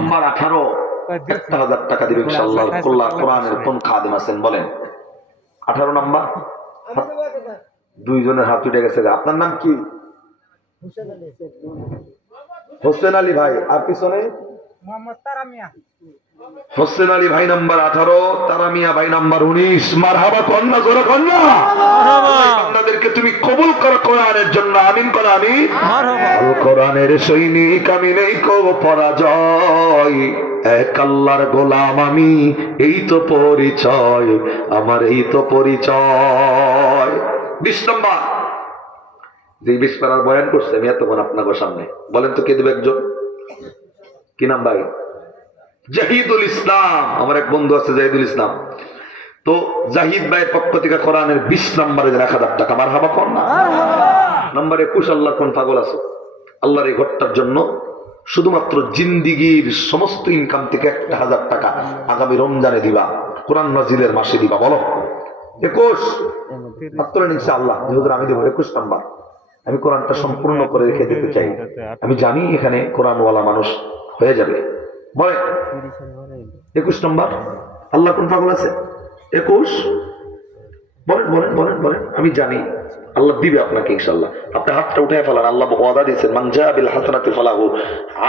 Number 18 1000 টাকা দিবেন ইনশাআল্লাহ। কোরআনের কোন খাদেম আছেন বলেন? 18 নাম্বার। দুইজনের হাত উঠে গেছে। আপনার নাম কি? হোসেন আলী ভাই। আর পিছনে হোসেন আলী ভাই নাম্বার 18, তারামিয়া ভাই নাম্বার 19। মারহাবা কন্যা, জোরে কন্যা। আপনাদেরকে তুমি কবুল করো কোরআনের জন্য, আমিন করো আমিন। আল কোরআনের সৈনিক আমি, নেই কো পরাজয়, এক আল্লাহর গোলাম আমি, এই তো পরিচয় আমার, এই তো পরিচয়। 20 নম্বর যে 20 পারার বয়ান করছে আমি এতক্ষণ আপনাদের সামনে, বলেন তো কে দেবে একজন? কি নাম ভাই? জাহিদুল ইসলাম। আমার এক বন্ধু আছে জাহিদুল ইসলাম। তো জাহিদ ভাইয়ের পক্ষ থেকে কোরআনের 20 নম্বরে 1000 টাকা। মারহাবা কোন না? নাম্বার 21 আল্লাহর কোন পাগল আছে? আল্লাহর এই ঘরটার জন্য শুধুমাত্র জিন্দিগির সমস্ত ইনকাম থেকে 1000 টাকা আগামী রমজানে দিবা, কোরআন নাজিলের মাসে দিবা। বলো 21 মাত্র ইনশাআল্লাহ। যেহেতু আমি দেব 21 নাম্বার। আমি কোরআনটা সম্পূর্ণ করে রেখে দিতে চাই। আমি জানি এখানে কোরআনওয়ালা মানুষ হয়ে যাবে। বলে 21 নম্বর। আল্লাহ কোন পাগল আছে? 21 বলেন বলেন বলেন বলেন। আমি জানি আল্লাহ দিবে আপনাকে ইনশাআল্লাহ। আপনি হাতটা উঠায় ফেলান। আল্লাহ ওয়াদা দিয়েছেন, মান জা বিল হাসানাতি ফালাহু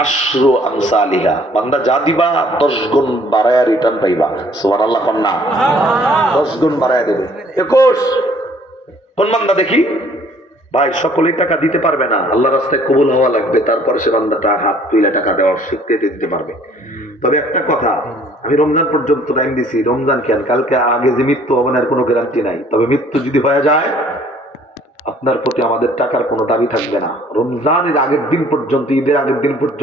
আশরু আমসালিহা। বান্দা যা দিবা 10 গুণ বাড়ায়া রিটার্ন পাইবা। সুবহানাল্লাহ কোন না? 10 গুণ বাড়ায়া দেবে। 21 কোন বান্দা দেখি? ভাই সকলেই টাকা দিতে পারবে না, আল্লাহর রাস্তায় কবুল হওয়া লাগবে, তারপরে সে বান্দাটা হাত তুলে টাকা দেওয়ার স্বীকৃতি দিতে পারবে। তবে একটা কথা, আমি রমজান পর্যন্ত টাইম দিছি। রমজান কেন, কালকে আগে যে মৃত্যু হবে না এর কোনো গ্যারান্টি নাই। তবে মৃত্যু যদি হয়ে যায় আপনার প্রতি আমাদের টাকার কোনো দাবি থাকবে না। রমজানের আগের দিন পর্যন্ত, ঈদের আগের দিন পর্যন্ত